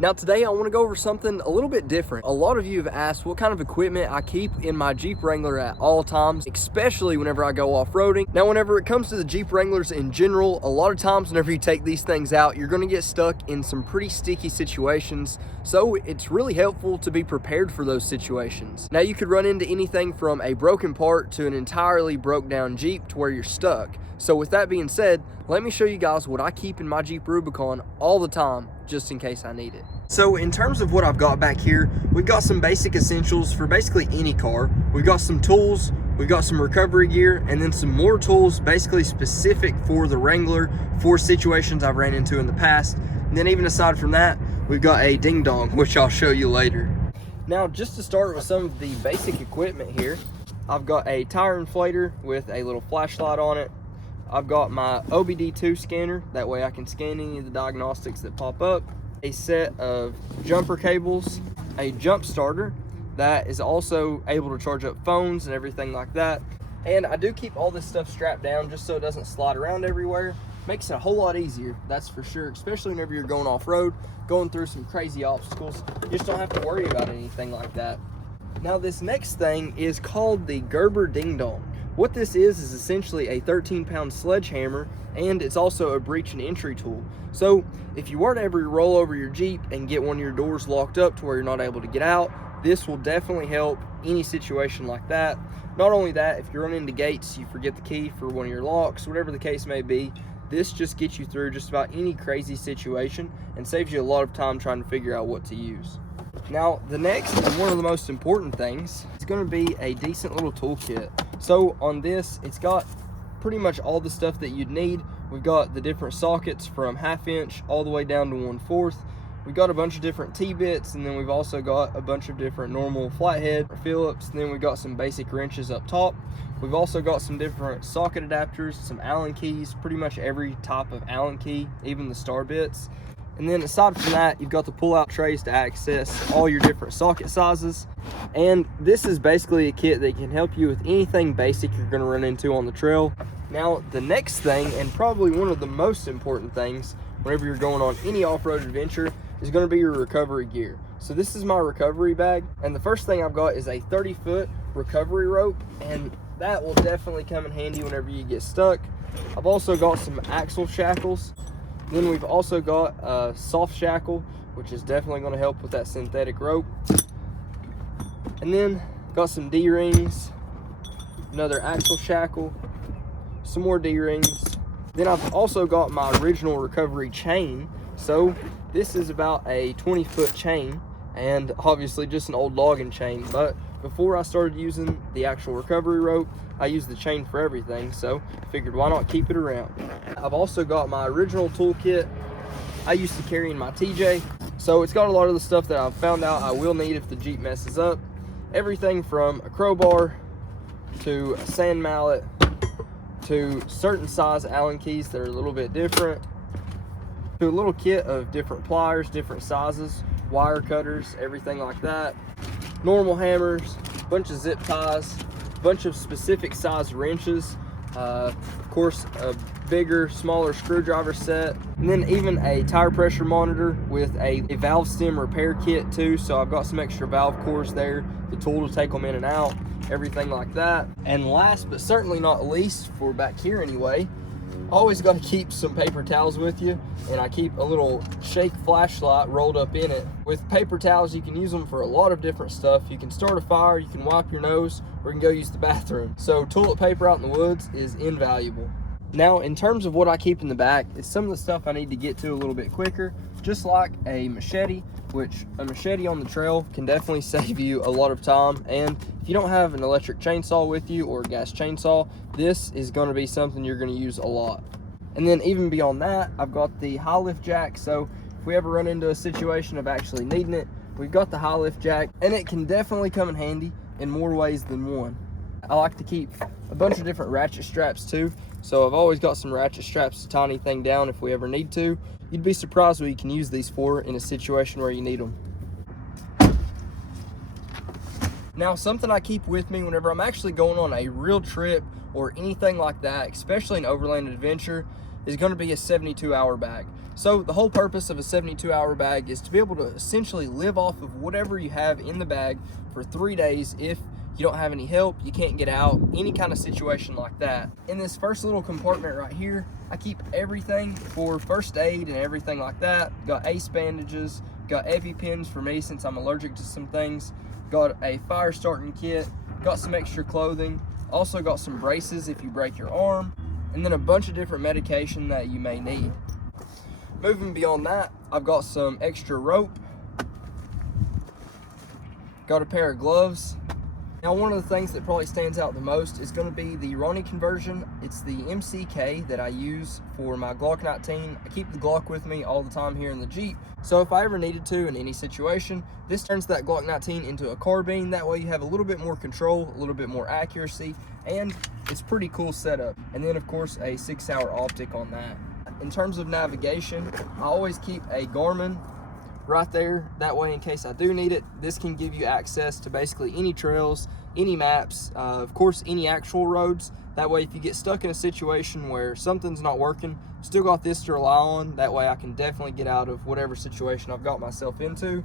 Now today I want to go over something a little bit different. A lot of you have asked what kind of equipment I keep in my Jeep Wrangler at all times, especially whenever I go off-roading. Now whenever it comes to the Jeep Wranglers in general, a lot of times whenever you take these things out, you're going to get stuck in some pretty sticky situations. So it's really helpful to be prepared for those situations. Now you could run into anything from a broken part to an entirely broke down Jeep to where you're stuck. So with that being said, let me show you guys what I keep in my Jeep Rubicon all the time, just in case I need it. So in terms of what I've got back here, we've got some basic essentials for basically any car. We've got some tools, we've got some recovery gear, and then some more tools basically specific for the Wrangler for situations I've ran into in the past. And then even aside from that, we've got a ding dong, which I'll show you later. Now just to start with some of the basic equipment here, I've got a tire inflator with a little flashlight on it. I've got my OBD2 scanner, that way I can scan any of the diagnostics that pop up. A set of jumper cables, a jump starter that is also able to charge up phones and everything like that. And I do keep all this stuff strapped down just so it doesn't slide around everywhere. Makes it a whole lot easier, that's for sure, especially whenever you're going off-road, going through some crazy obstacles. You just don't have to worry about anything like that. Now this next thing is called the Gerber Ding Dong. What this is essentially a 13-pound sledgehammer, and it's also a breach and entry tool. So if you were to ever roll over your Jeep and get one of your doors locked up to where you're not able to get out, this will definitely help any situation like that. Not only that, if you run into gates, you forget the key for one of your locks, whatever the case may be, this just gets you through just about any crazy situation and saves you a lot of time trying to figure out what to use. Now, the next and one of the most important things is going to be a decent little toolkit. So on this, it's got pretty much all the stuff that you'd need. We've got the different sockets from 1/2 inch all the way down to 1/4. We've got a bunch of different T-bits, and then we've also got a bunch of different normal flathead Phillips, and then we've got some basic wrenches up top. We've also got some different socket adapters, some Allen keys, pretty much every type of Allen key, even the star bits. And then aside from that, you've got the pull-out trays to access all your different socket sizes. And this is basically a kit that can help you with anything basic you're going to run into on the trail. Now, the next thing, and probably one of the most important things whenever you're going on any off-road adventure, is going to be your recovery gear. So this is my recovery bag, and the first thing I've got is a 30-foot recovery rope, and that will definitely come in handy whenever you get stuck. I've also got some axle shackles. Then we've also got a soft shackle, which is definitely going to help with that synthetic rope. And then got some D-rings, another axle shackle, some more D-rings. Then I've also got my original recovery chain. So this is about a 20-foot chain, and obviously just an old logging chain. But before I started using the actual recovery rope, I used the chain for everything, so I figured why not keep it around. I've also got my original toolkit I used to carry in my TJ, so it's got a lot of the stuff that I've found out I will need if the Jeep messes up. Everything from a crowbar to a sand mallet to certain size Allen keys that are a little bit different, to a little kit of different pliers, different sizes, wire cutters, everything like that, normal hammers, bunch of zip ties, bunch of specific size wrenches, of course a bigger, smaller screwdriver set, and then even a tire pressure monitor with a valve stem repair kit too. So I've got some extra valve cores there, the tool to take them in and out, everything like that. And last but certainly not least, for back here anyway, always got to keep some paper towels with you, and I keep a little shake flashlight rolled up in it. With paper towels, you can use them for a lot of different stuff. You can start a fire, you can wipe your nose, or you can go use the bathroom. So toilet paper out in the woods is invaluable. Now, in terms of what I keep in the back, it's some of the stuff I need to get to a little bit quicker, just like a machete, which a machete on the trail can definitely save you a lot of time. And if you don't have an electric chainsaw with you or a gas chainsaw, this is going to be something you're going to use a lot. And then even beyond that, I've got the high lift jack. So if we ever run into a situation of actually needing it, we've got the high lift jack, and it can definitely come in handy in more ways than one. I like to keep a bunch of different ratchet straps too. So I've always got some ratchet straps to tie anything down if we ever need to. You'd be surprised what you can use these for in a situation where you need them. Now, something I keep with me whenever I'm actually going on a real trip or anything like that, especially an overland adventure, is going to be a 72-hour bag. So the whole purpose of a 72-hour bag is to be able to essentially live off of whatever you have in the bag for 3 days. If you don't have any help, you can't get out, any kind of situation like that. In this first little compartment right here, I keep everything for first aid and everything like that. Got ace bandages, got EpiPens for me since I'm allergic to some things, got a fire starting kit, got some extra clothing, also got some braces if you break your arm, and then a bunch of different medication that you may need. Moving beyond that, I've got some extra rope, got a pair of gloves. Now, one of the things that probably stands out the most is going to be the Ronnie conversion. It's the MCK that I use for my Glock 19. I keep the Glock with me all the time here in the Jeep. So if I ever needed to in any situation, this turns that Glock 19 into a carbine. That way you have a little bit more control, a little bit more accuracy, and it's pretty cool setup. And then of course a 6-hour optic on that. In terms of navigation, I always keep a Garmin right there. That way, in case I do need it, this can give you access to basically any trails, any maps, of course, any actual roads. That way, if you get stuck in a situation where something's not working, still got this to rely on. That way, I can definitely get out of whatever situation I've got myself into.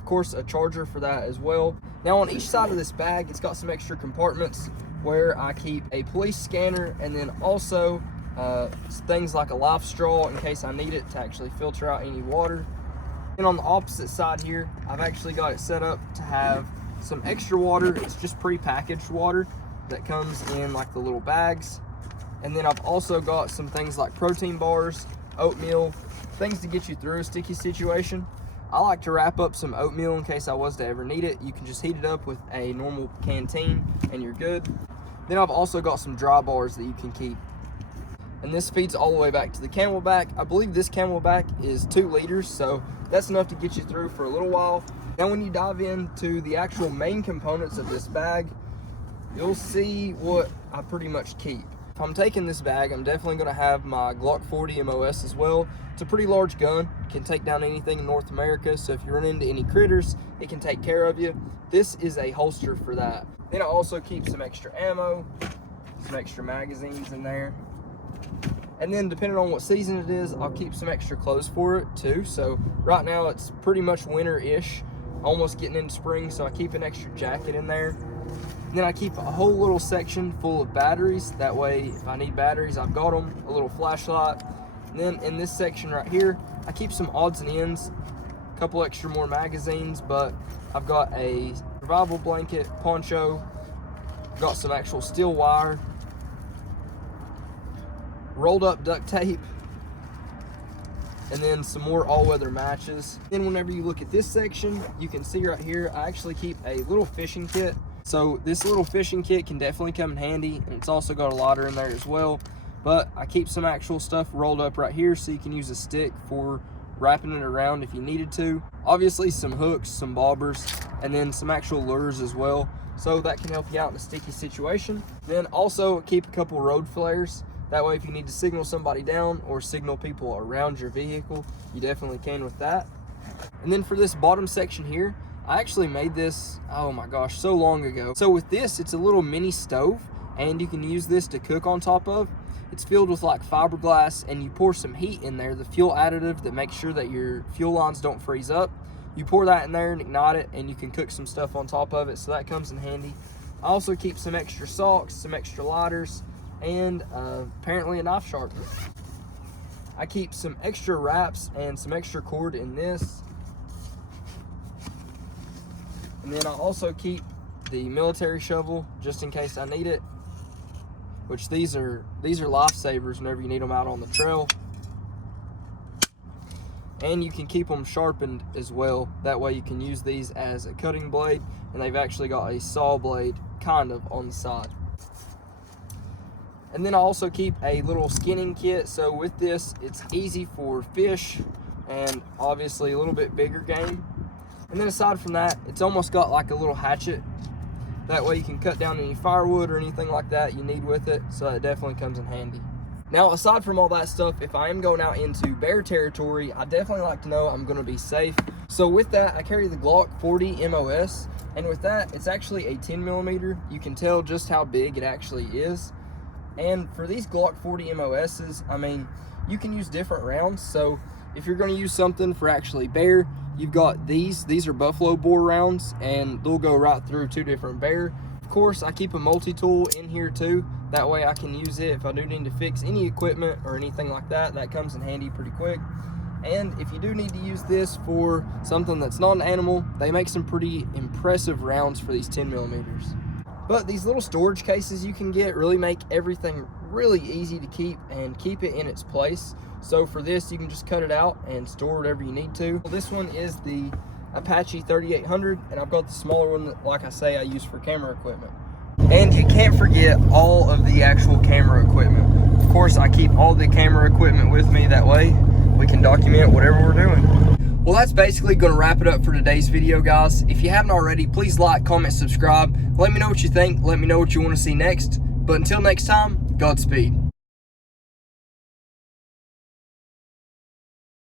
Of course, a charger for that as well. Now, on each side of this bag, it's got some extra compartments where I keep a police scanner, and then also things like a life straw in case I need it to actually filter out any water. And on the opposite side here, I've actually got it set up to have some extra water. It's just pre-packaged water that comes in like the little bags. And then I've also got some things like protein bars, oatmeal, things to get you through a sticky situation. I like to wrap up some oatmeal in case I was to ever need it. You can just heat it up with a normal canteen and you're good. Then I've also got some dry bars that you can keep. And this feeds all the way back to the Camelback. I believe this Camelback is 2 liters, so that's enough to get you through for a little while. Now when you dive into the actual main components of this bag, you'll see what I pretty much keep. If I'm taking this bag, I'm definitely gonna have my Glock 40 MOS as well. It's a pretty large gun, can take down anything in North America, so if you run into any critters, it can take care of you. This is a holster for that. Then I also keep some extra ammo, some extra magazines in there. And then depending on what season it is, I'll keep some extra clothes for it too. So right now it's pretty much winter-ish, almost getting into spring, so I keep an extra jacket in there. And then I keep a whole little section full of batteries. That way, if I need batteries, I've got them, a little flashlight. And then in this section right here, I keep some odds and ends, a couple extra more magazines, but I've got a survival blanket, poncho, got some actual steel wire, rolled up duct tape, and then some more all-weather matches. Then whenever you look at this section, you can see right here, I actually keep a little fishing kit. So this little fishing kit can definitely come in handy, and it's also got a lighter in there as well. But I keep some actual stuff rolled up right here so you can use a stick for wrapping it around if you needed to. Obviously some hooks, some bobbers, and then some actual lures as well. So that can help you out in a sticky situation. Then also keep a couple road flares. That way if you need to signal somebody down or signal people around your vehicle, you definitely can with that. And then for this bottom section here, I actually made this, oh my gosh, so long ago. So with this, it's a little mini stove, and you can use this to cook on top of. It's filled with like fiberglass, and you pour some heat in there, the fuel additive that makes sure that your fuel lines don't freeze up. You pour that in there and ignite it, and you can cook some stuff on top of it, so that comes in handy. I also keep some extra socks, some extra lighters, and apparently a knife sharpener. I keep some extra wraps and some extra cord in this. And then I also keep the military shovel just in case I need it, which these are lifesavers whenever you need them out on the trail. And you can keep them sharpened as well. That way you can use these as a cutting blade, and they've actually got a saw blade kind of on the side. And then I also keep a little skinning kit. So with this, it's easy for fish and obviously a little bit bigger game. And then aside from that, it's almost got like a little hatchet. That way you can cut down any firewood or anything like that you need with it. So that definitely comes in handy. Now, aside from all that stuff, if I am going out into bear territory, I definitely like to know I'm going to be safe. So with that, I carry the Glock 40 MOS. And with that, it's actually a 10mm. You can tell just how big it actually is. And for these Glock 40 MOSs, I mean, you can use different rounds. So if you're going to use something for actually bear, you've got these are buffalo bore rounds, and they'll go right through 2 different bear. Of course, I keep a multi-tool in here too, that way I can use it if I do need to fix any equipment or anything like that. That comes in handy pretty quick. And if you do need to use this for something that's not an animal, they make some pretty impressive rounds for these 10 millimeters. But these little storage cases you can get really make everything really easy to keep and keep it in its place. So for this, you can just cut it out and store whatever you need to. This one is the Apache 3800, and I've got the smaller one that, like I say, I use for camera equipment. And you can't forget all of the actual camera equipment. Of course, I keep all the camera equipment with me, that way we can document whatever we're doing. Well, that's basically going to wrap it up for today's video, guys. If you haven't already, please like, comment, subscribe. Let me know what you think. Let me know what you want to see next. But until next time, Godspeed.